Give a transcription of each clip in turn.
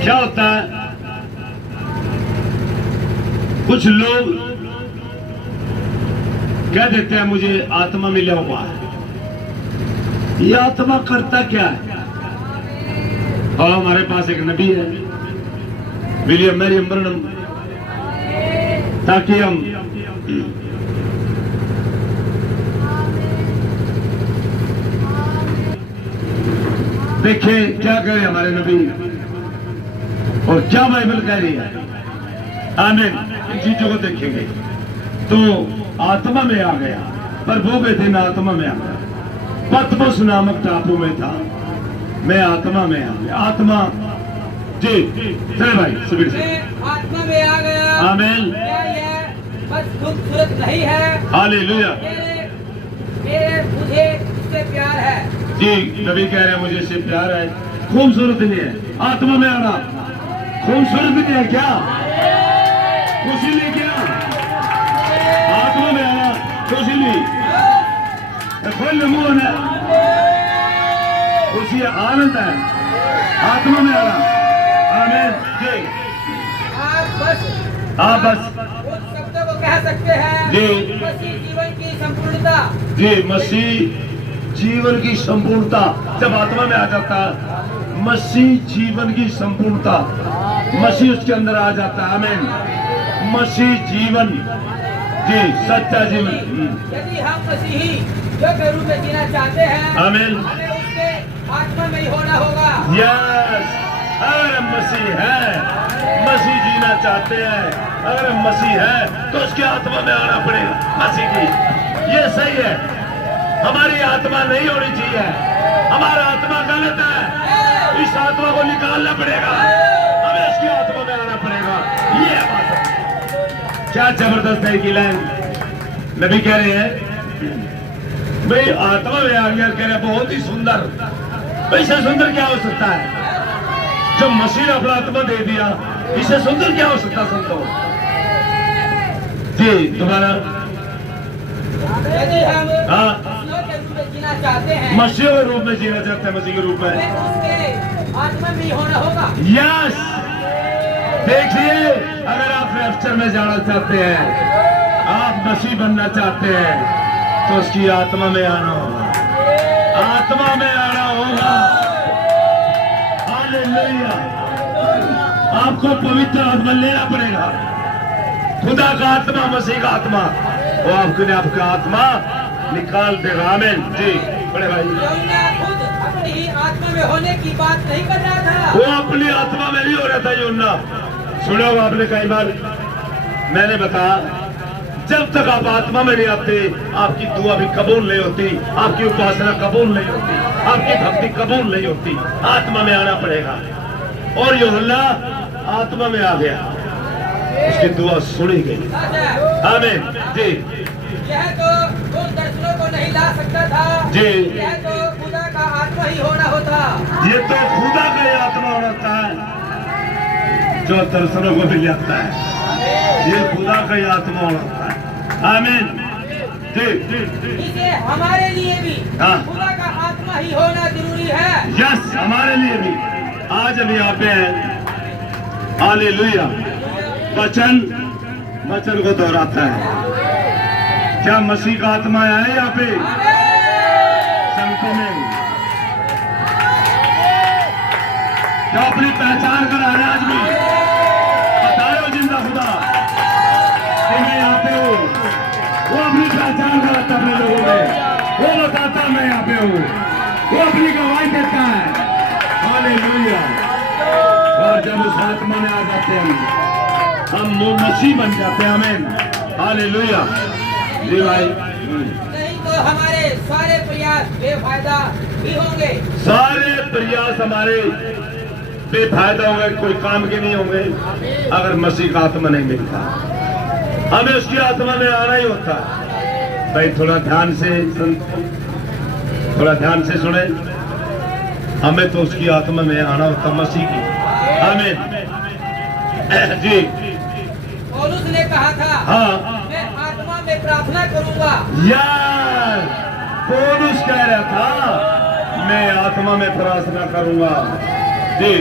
क्या होता है, कुछ लोग कह देते हैं मुझे आत्मा मिला हुआ है। ये आत्मा करता क्या है? और हमारे पास एक नबी है विलियम मैरियम ब्रनम, ताकि हम देखें क्या कहे हमारे नबी और क्या बाइबल कह रही है। आमीन। इन चीजों को देखेंगे। तो आत्मा में आ गया, पर वो गए थे ना, आत्मा में आ गया। पतमोस नामक टापू में था, मैं आत्मा में आ गया। आत्मा जी चले भाई सुबह से आत्मा में आ गया। आमीन। क्या यह बस खूबसूरत नहीं है? हालेलुया। मेरे मुझे इससे प्यार है। जी नबी कह रहे हैं मुझे इससे प्यार है। खूबसूरत नहीं है आत्मा में आना, खूबसूरत नहीं है क्या? खुशी नहीं क्या? आत्मा में आना खुशी नहीं, खोल मुंह है, खुशी आनंद है आत्मा में आना। आमीन जी। आप बस उन शब्दों को कह सकते हैं जी। मसीह जीवन की संपूर्णता। जी मसीह जीवन की संपूर्णता जब आत्मा में आ जाता है, मसीह जीवन की संपूर्णता, मसीह उसके अंदर आ जाता है। आमीन। मसीह जीवन जी सच्चा जीवन। यदि हम मसीही जो के रूप में जीना चाहते हैं, आमीन। हमें उसके आत्मा में ही होना होगा। यस, अगर हम मसीह है, मसीह जीना चाहते हैं, अगर हम मसीह है तो उसकी आत्मा में आना पड़ेगा मसीह की। ये सही है, हमारी आत्मा नहीं होनी चाहिए, हमारा आत्मा गलत है, इस आत्मा को निकालना पड़ेगा, हमें इसकी आत्मा में आना पड़ेगा। ये बात है। क्या जबरदस्त है कि लाइन नबी कह रहे हैं भाई आत्मा में आ गया, कह रहे बहुत ही सुंदर। इससे सुंदर क्या हो सकता है? जब मसीह ने अपना आत्मा दे दिया, इससे सुंदर क्या हो सकता संतो? जी दोबारा। यदि हम हाँ मसीह के रूप में जीना चाहते हैं, मसीह के रूप में जीना चाहते हैं, मसीह के रूप में, हमें उसके आत्मा में ही होना होगा। यस। देखिए अगर आप रैप्चर में जाना चाहते हैं, आप मसीह बनना चाहते हैं, तो उसकी आत्मा में आना होगा, आत्मा में आना होगा। हालेलुया। आपको पवित्र आत्मा लेना पड़ेगा, खुदा का आत्मा, मसीह का आत्मा, वो आपका आत्मा निकाल देगा। आमीन जी। बड़े भाई यूहन्ना खुद अपनी ही आत्मा में होने की बात नहीं कर रहा था। वो अपनी आत्मा में नहीं हो रहा था यूहन्ना। सुना होगा आपने कई बार, मैंने बताया जब तक आप आत्मा में नहीं आते, आपकी दुआ भी कबूल नहीं होती, आपकी उपासना कबूल नहीं होती, आपकी भक्ति कबूल नहीं होती। आत्मा में आना पड़ेगा। और यूहन्ना आत्मा में आ गया, उसकी दुआ सुनी गई। आमीन जी। यह तो उन दर्शनों को नहीं ला सकता था जी। यह तो खुदा का आत्मा ही होना होता। ये तो खुदा का ही आत्मा होता है जो दर्शनों को भी लाता है, ये खुदा का ही आत्मा होता है। आमीन जी। इसे हमारे लिए भी हाँ। खुदा का आत्मा ही होना जरूरी है। यस, हमारे लिए भी। आज हम यहाँ पे हैं, हालेलुया। वचन को दोहराता है। क्या मसीह का आत्मा है यहाँ पे संगतों में? क्या अपनी पहचान करा है आज भी? बताओ जिंदा खुदा कि मैं यहाँ पे हूँ। वो अपनी पहचान कराता अपने लोगों में, वो बताता मैं यहाँ पे हूँ, वो अपनी गवाही देता है। हालेलुया। और जब उस आत्मा में आ जाते हैं हम लोग मसीह बन जाते हैं। आमीन हालेलुया। जी भाई। नहीं तो हमारे सारे प्रयास बेफायदा ही होंगे। सारे प्रयास हमारे बेफायदा होंगे, कोई काम के नहीं होंगे अगर मसीह का आत्मा नहीं मिलता। हमें उसकी आत्मा में आना ही होता है। भाई थोड़ा ध्यान से सुने, हमें तो उसकी आत्मा में आना होता मसीह की। आमीन जी। पौलुस ने कहा था, हाँ मैं आत्मा में प्रार्थना करूंगा। यार पौलुस कह रहा था मैं आत्मा में प्रार्थना करूंगा। जी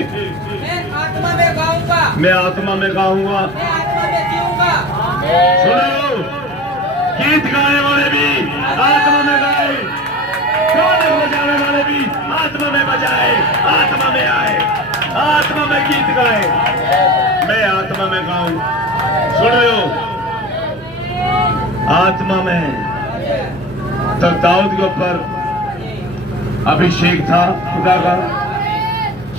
मैं आत्मा मैं आत्मा में गाऊंगा। मैं आत्मा में जीऊंगा। सुनो, गीत गाने वाले भी आत्मा में गाए, ढोलक बजाने वाले भी आत्मा में बजाए, आत्मा में आए, आत्मा में गीत गाए। मैं आत्मा में गाऊं। सुन रहे हो? आत्मा में। तब दाऊद के ऊपर अभिषेक था खुदा का,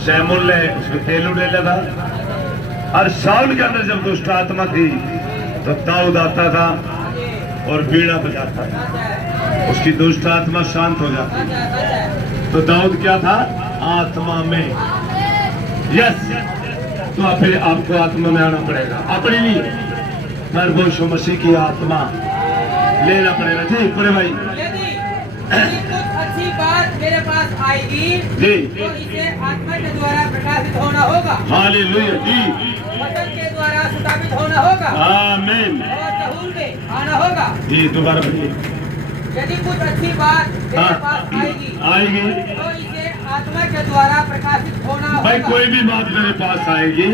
शैमुल ने उसको तेल उड़ेला था, और शाऊल के अंदर जब दुष्ट आत्मा थी तो दाऊद आता था और बीड़ा बजाता था, उसकी दुष्ट आत्मा शांत हो जाती। तो दाऊद क्या था? आत्मा में। यस, तो फिर आपको आत्मा में आना पड़ेगा, अपने लिए प्रभु यीशु मसीह की आत्मा लेना पड़ेगा। जी पूरे भाई, यदि कुछ अच्छी बात मेरे पास आएगी जी, तो इसे आत्मा के द्वारा प्रकाशित होना होगा, हालेलुया जी, वचन के द्वारा स्थापित होना होगा, आमीन और ज़हूर में आना होगा। जी। दोबारा बोलिए। यदि कुछ अच्छी बात मेरे हाँ, पास आएगी आएगी तो इसे आत्मा के द्वारा प्रकाशित होना भाई। होगा। कोई भी बात मेरे पास आएगी,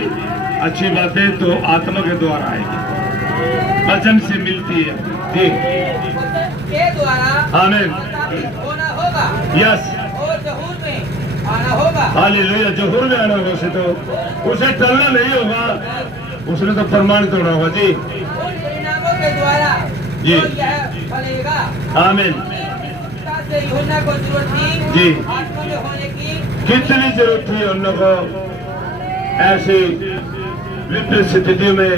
अच्छी बातें तो आत्मा के द्वारा आएगी, वचन से मिलती है जी, वचन के द्वारा आमीन स्थापित होना होगा, यस, और ज़हूर में आना होगा। हालेलुया। जोहर में आना होगा उसे, तो उसे टलना नहीं होगा, उसने तो प्रमाणित होना होगा जी, उन परिणामों के द्वारा जी। तो यह फलेगा। आमीन पिता से यूहन्ना को जरूरत थी जी। आत्मा में होने की, कितनी जरूरत थी उन लोगों को ऐसी विपरीत स्थितियों में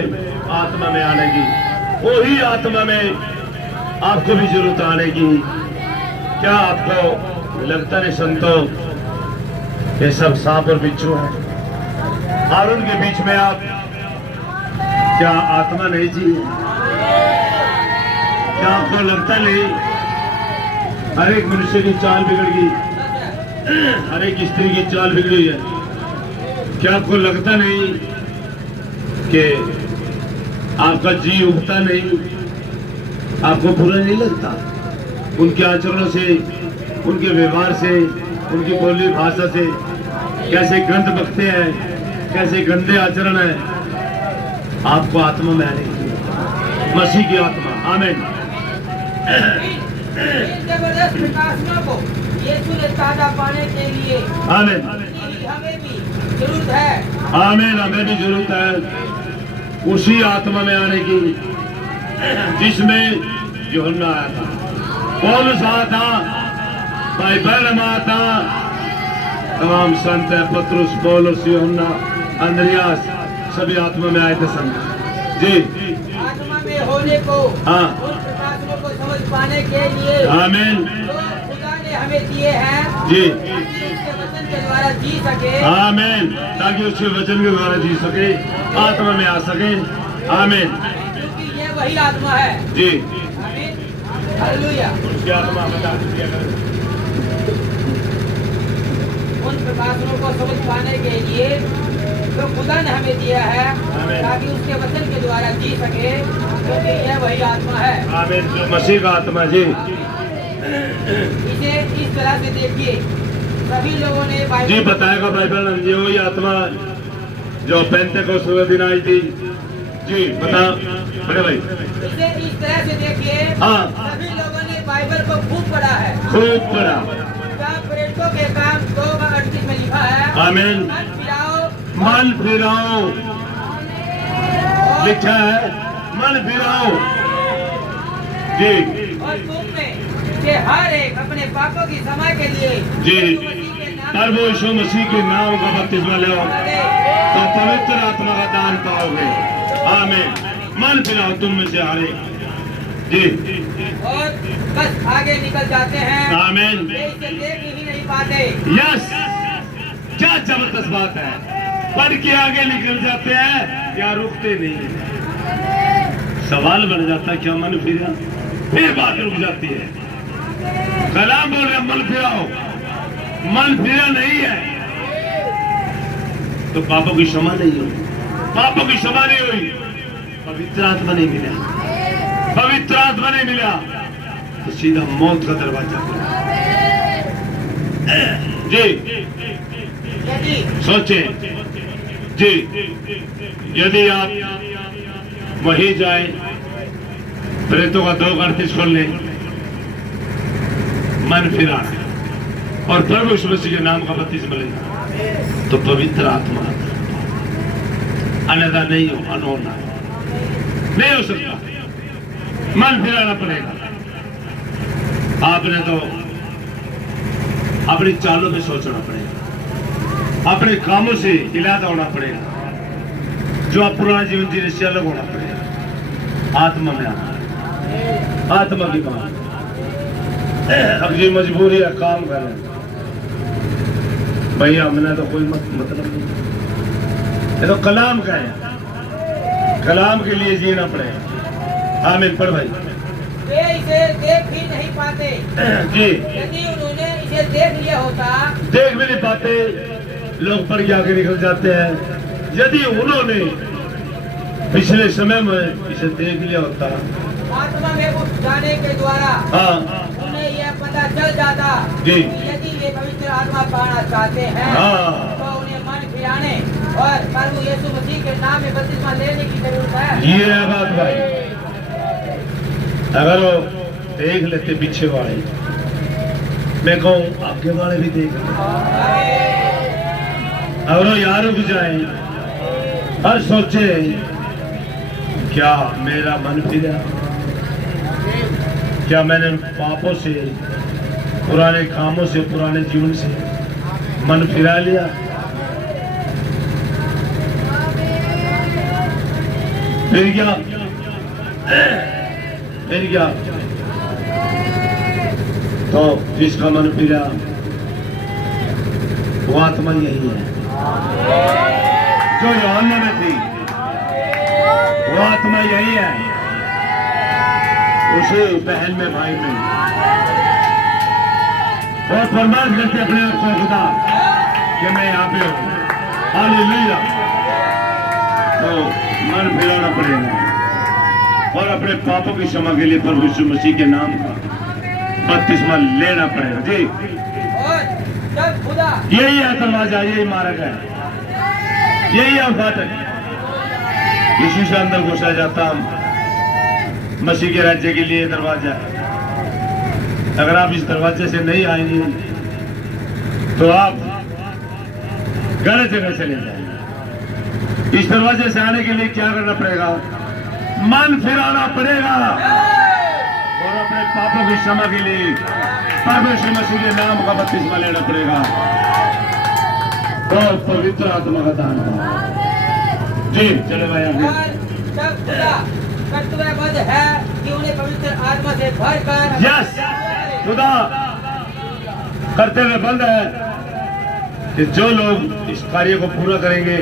आत्मा में आने की। वही आत्मा में आपको भी जरूरत आने की। क्या आपको लगता नहीं संतों ये सब सांप और बिच्छू है, और उनके बीच में आप क्या आत्मा नहीं जी? क्या आपको लगता नहीं हर एक मनुष्य की चाल बिगड़ गई, हर एक स्त्री की चाल बिगड़ी है? क्या आपको लगता नहीं कि आपका जी उगता नहीं? आपको बुरा नहीं लगता उनके आचरणों से, उनके व्यवहार से, उनकी बोली भाषा से? कैसे गंध बकते हैं, कैसे गंदे आचरण है? आपको आत्मा में आने की, मसीह की आत्मा। आमीन। इन जबरदस्त प्रकाशनों को यीशु ने ताजा पाने के लिए आमीन हमें भी जरूरत है। आमीन। हमें भी जरूरत है उसी आत्मा में आने की जिसमें यूहन्ना आया था, पौलुस आया था, भाई बरनबास आया था, तमाम संत है, पतरस, पौलुस, यूहन्ना, अंद्रियास, सभी आत्मा में आए थे संत जी। आत्मा में होने को, हाँ। उन प्रकाशनों को समझ पाने के लिए आमीन जो खुदा ने हमें दिए हैं जी, ताकि उसके वचन के द्वारा जी सके। आमीन, ताकि उसके वचन के द्वारा जी सके, आत्मा में आ सके। आमीन, क्योंकि ये वही आत्मा है। जी। आमीन, हालेलुया। उसकी आत्मा बता दीजिए अगर। उन प्रकाशनों को समझ पाने के लिए जो खुदा ने हमें दिया है आमीन। ताकि उसके वचन के द्वारा जी सके, क्योंकि यह वही आत्मा है। आमीन, जो मसीह का आत्मा जी। इसे इस तरह से देखिए, सभी लोगों ने जी बाइबल बताएगा बाइबल में, ये वही आत्मा जो पेंटेकोस्त के दिन आई थी जी। बता बड़े भाई। इसे इस तरह से देखिए, हाँ। सभी लोगों ने बाइबल को खूब पढ़ा है। खूब पढ़ा। जहाँ प्रेरितों के काम 2:38 में लिखा है, आमीन। मन फिराओ मन फिराओ, लिखा है मन फिराओ जी, और तुम में से हर एक अपने पापों की क्षमा के लिए जी। यीशु मसीह के नाम प्रभु यीशु मसीह के नाम का बपतिस्मा लो से तो पवित्र आत्मा का दान पाओगे। आमीन। मन फिराओ तुम में से हर एक जी। और बस आगे निकल जाते हैं। आमीन। वे इसे देख ही नहीं पाते। यस, क्या जबरदस्त बात है। पढ़ के आगे निकल जाते हैं या रुकते नहीं। सवाल बन जाता है क्या मन फिरा, फिर बात रुक जाती है। कलाम बोल रहे मन फिराओ, मन फिरा नहीं है तो पापों की क्षमा नहीं हुई, पापों की क्षमा नहीं हुई, पवित्र आत्मा नहीं मिला, पवित्र आत्मा नहीं मिला तो सीधा मौत का दरवाजा खुला जी। यदि सोचे जी, यदि आप वहीं जाएं, प्रेतों का 2:38 खोल लें, मन फिराना और प्रभु यीशु मसीह के नाम का बपतिस्मा लेना, तो पवित्र आत्मा अन्यथा नहीं हो, अनहोना नहीं हो सकता। मन फिराना पड़ेगा। आपने तो अपनी चालों में सोचना पड़ेगा, अपने कामों से इलादा होना पड़ेगा। जो आप पुराना जीवन जीने से अलग होना पड़ेगा। आत्मा में आना, आत्मा की बात। अब ये मजबूरी है, काम करें भैया, हमने तो कोई मतलब नहीं। ये तो कलाम का है, कलाम के लिए जीना पड़ेगा। आमीन। पर भाई वे इसे देख भी नहीं पाते जी, यदि उन्होंने इसे देख लिया होता। देख भी नहीं पाते, लोग पढ़ के आगे निकल जाते हैं। यदि उन्होंने पिछले समय में इसे देख लिया होता, आत्मा में उठ जाने के द्वारा हाँ उन्हें यह पता चल जाता जी, कि यदि वे पवित्र आत्मा पाना चाहते हैं हाँ, तो उन्हें मन फिराने और प्रभु यीशु मसीह के नाम में बपतिस्मा लेने की जरूरत है। ये है बात भाई। अगर वो देख लेते पीछे वाले, मैं कहूँ आगे वाले भी देख लेते, अगर वो यार रुक जाए और सोचे क्या मेरा मन फिरा, क्या मैंने पापों से, पुराने कामों से, पुराने जीवन से मन फिरा लिया, फिर क्या, फिर क्या। तो जिसका मन फिरा वो आत्मा यही है जो यूहन्ना में थी, वो आत्मा यही है उसे बहन में, भाई में। और फरमान करते अपने आप को खुदा कि मैं यहाँ पे हूँ, हालेलुया। तो मन फिराना पड़ेगा और अपने पापों की क्षमा के लिए प्रभु यीशु मसीह के नाम का बपतिस्मा लेना पड़ेगा जी। और जब खुदा यही है दरवाजा, यही मार्ग है, यही है फाटक। यीशु से अंदर घुसा जाता मसीह के राज्य के लिए दरवाजा है। अगर आप इस दरवाजे से नहीं आएंगे तो आप गलत जगह चले जाएंगे। इस दरवाजे से आने के लिए क्या करना पड़ेगा? मन फिराना पड़ेगा और अपने पापों की क्षमा के लिए परमेश्वर मसीह के नाम का बपतिस्मा लेना पड़ेगा। तो पवित्र आत्मा का दान जी। चले भाई आगे। और जब खुदा कर्तव्यबद्ध है कि उन्हें पवित्र आत्मा से भरकर यस, खुदा कर्तव्यबद्ध है कि जो लोग इस कार्य को पूरा करेंगे,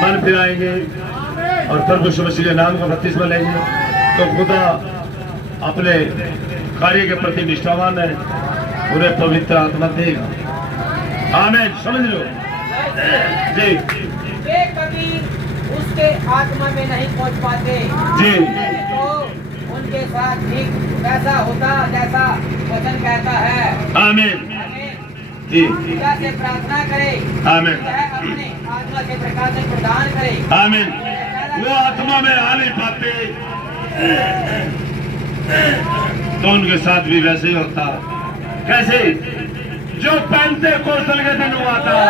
मन फिराएंगे और प्रभु यीशु मसीह के नाम का बपतिस्मा लेंगे, तो खुदा अपने कार्य के प्रति निष्ठावान है, उन्हें पवित्र आत्मा देगा। आमीन। समझ लो जी। वे कभी उसके आत्मा में नहीं पहुंच पाते जी। तो उनके साथ ठीक वैसा होता जैसा वचन कहता है। आमीन हमें जी। पिता से प्रार्थना करे, आमीन। वह अपने आत्मा के प्रकाशन प्रदान करे। आमीन। वो आत्मा में आ नहीं पाते तो उनके साथ भी वैसे ही होता। कैसे? जो पहनते कौशल के दिन हुआ था,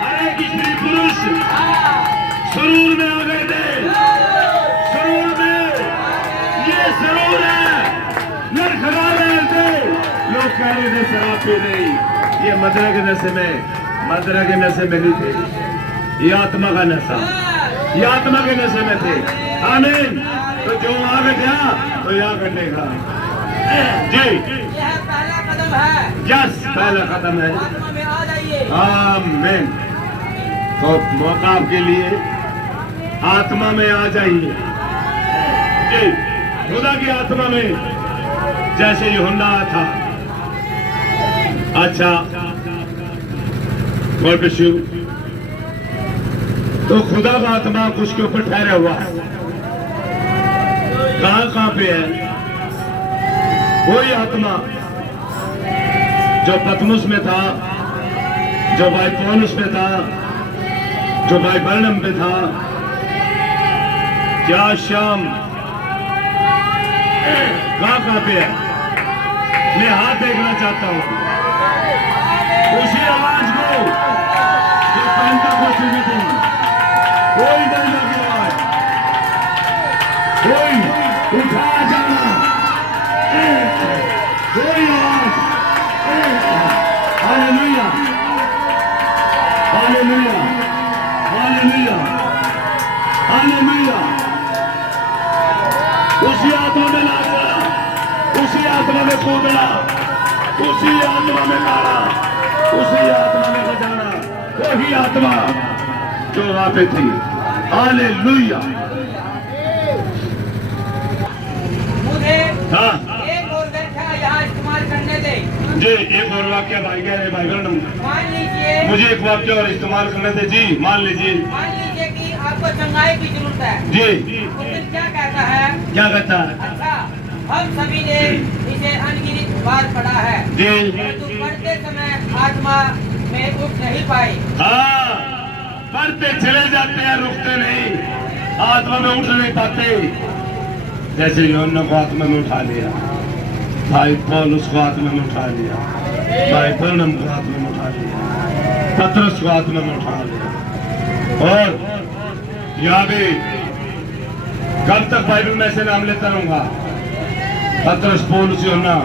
हर एक स्त्री पुरुष सुरूर में आ गए थे। सुरूर में, ये सुरूर है, लड़खड़ा रहे थे। लोग कह रहे थे शराब पी रही, ये मदरा के नशे में, मदरा के नशे में नहीं थे, ये आत्मा का नशा, ये आत्मा के नशे में थे। आमीन। तो जो आगे गया तो यहाँ करने का जी। यह पहला कदम है। यस, पहला कदम है। आत्मा में आ जाइए। आमीन। तो मौका आपके लिए, आत्मा में आ जाइए जी। खुदा की आत्मा में जैसे यूहन्ना था। अच्छा, गॉड ब्लेस यू। तो खुदा का आत्मा उसके ऊपर ठहरा हुआ है। कहाँ पे है? वही आत्मा जो पतमुस में था, जो भाई पौलुस में था, जो भाई बर्नम पे था, क्या शाम कहाँ पे है? मैं हाथ देखना चाहता हूँ उसी आवाज को जो पहनता को चुके थे। कोई नहीं लगी आवाज, कोई उठा जाना, कोई आवाज। Hallelujah, hallelujah, hallelujah, hallelujah. उसी आत्मा में नाचना, उसी आत्मा में कूदना, उसी आत्मा में गाना, उसी आत्मा में बजाना, वही आत्मा जो वहां पे थी। हालेलुया। मुझे हाँ एक और व्याख्या यहाँ इस्तेमाल करने दे। जी, एक और वाक्य भाई कह रहे भाई बर्नम, मान लीजिए मुझे एक वाक्य और इस्तेमाल करने दे जी। मान लीजिए कि आपको चंगाई की जरूरत है, जी। तो फिर क्या कहता है? क्या कहता है अच्छा, हम सभी ने इसे अनगिनत बार पढ़ा है, जी? परंतु पढ़ते समय आत्मा में उठ नहीं पाई। हाँ, पढ़ते चले जाते हैं, रुकते नहीं, आत्मा में उठ नहीं पाते। जैसे यूहन्ना को आत्मा में उठा लिया, भाई पौलुस को आत्मा में उठा लिया, भाई बर्नम को आत्मा में उठा लिया, पतरस को आत्मा में उठा लिया। और यहाँ भी कब तक बाइबल में से नाम लेता रहूंगा? पतरस, पौलुस, यूहन्ना,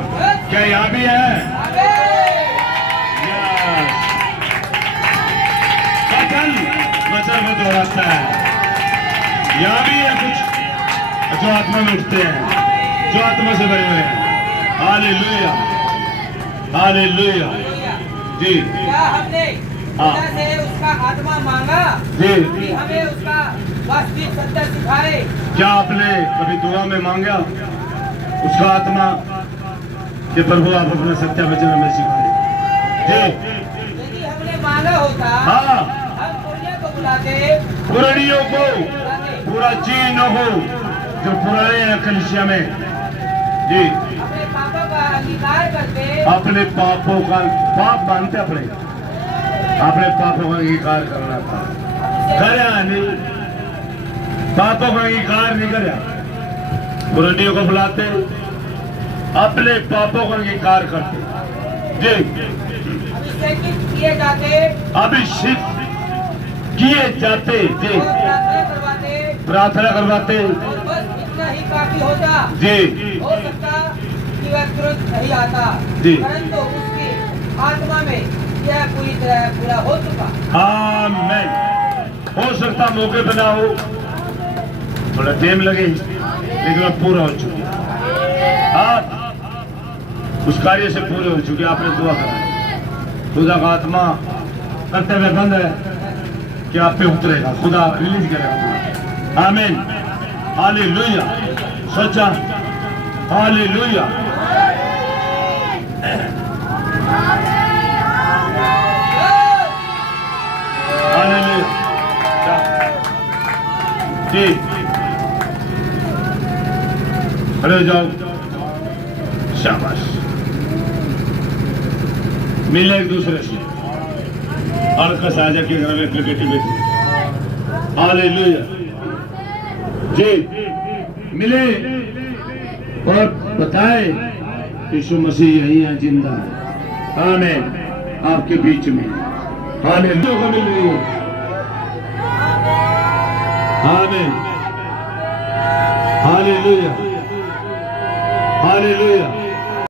क्या यहाँ भी है? वचन वचन में दोहराता है। यहाँ भी है कुछ जो आत्मा में उठते हैं, जो आत्मा से भरे हुए हैं। हालेलुया, हालेलुया जी। क्या हमने खुदा से उसका आत्मा मांगा जी। कि हमें उसका वास्तविक सत्य सिखाए? क्या आपने कभी दुआ में मांगा उसका आत्मा कि प्रभु आप अपना सत्य वचन हमें सिखाए? जी। यदि हमने मांगा होता, हाँ, हम पुण्य को बुलाते, पुरानियों को पूरा चीन हो जो पुराने हैं कलीसिया में जी, अपने पापों का अंगीकार करते, अपने पापों का पाप मानते, अपने पापों का अंगीकार करना था। करया नहीं, पापों का अंगीकार नहीं करया। पुरानियों को बुलाते, अपने पापों का अंगीकार करते जी, अभिषेकित किए जाते, अभिषेक किए जाते जी, और प्रार्थना करवाते, प्रार्थना करवाते और बस इतना ही काफी होता। जी। हो सकता कि वह तुरंत नहीं आता, जी। परंतु उसकी आत्मा में यह पूरी तरह पूरा हो चुका। आमीन। हो सकता मौके पे ना हो, थोड़ा टाइम लगे, लेकिन वो पूरा हो चुका। हाँ, उस कार्य से पूरे हो चुके। आपने दुआ करा, खुदा का आत्मा करते हुए बंद है कि आप पे उतरेगा, खुदा रिलीज करेगा। आमीन, हालेलुया। सोचा, हालेलुया, हालेलुया जी। खड़े हो जाओ, शाबाश। मिले एक दूसरे से, और साझा के घर में क्रिकेट बैठी। हालेलुया जी। मिले और बताए यीशु मसीह यही है, जिंदा है। आमीन, आपके बीच में। हालेलुया को मिल रही है। आमीन, हालेलुया, हालेलुया।